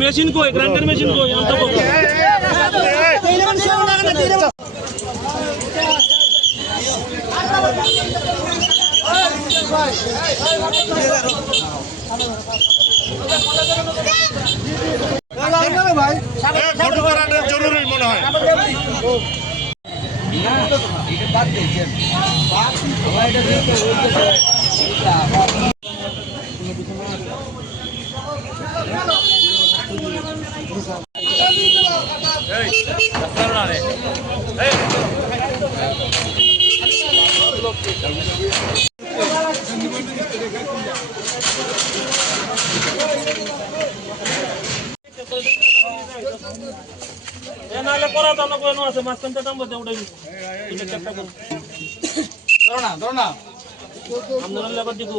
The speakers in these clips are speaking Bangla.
মেশিন কই গ্রাইন্ডার মেশিন কই আনতে বল ভাই ফটো করাটা জরুরি মনে হয় বাদ দিয়েছেন নাহলে করা তো কোনো আছে মাঝখানটা দাম বলতে উঠে চেষ্টা করো ধরো না আমরা লেবার দিকু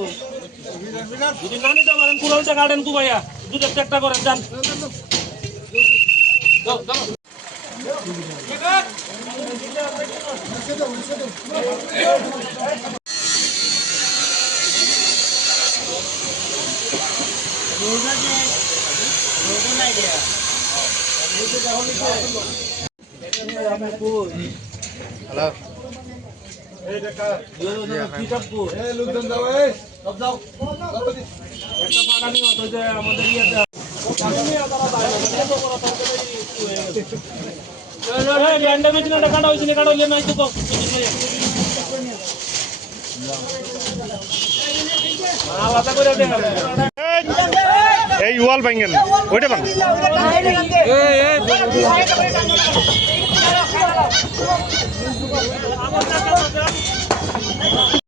যদি না নিতে পারেন কুড়ালটা কাটেন তু ভাইয়া দুটো চেষ্টা করেন যান হ্যালো এই দেখা পিকআপ কো এই লোকজন যাও এই সব যাও একটা পাড়া নিও তো যে আমাদের ইয়াতে কাটনি আদারা দাঁড়ায় না তো করা তো চলো রে গ্যান্ডা মেশিনটা কাটা হইছে না কাটা হইলে নাই তো আলাদা করে দে এই ওয়াল ভাঙেন ওইটা ভাঙ এই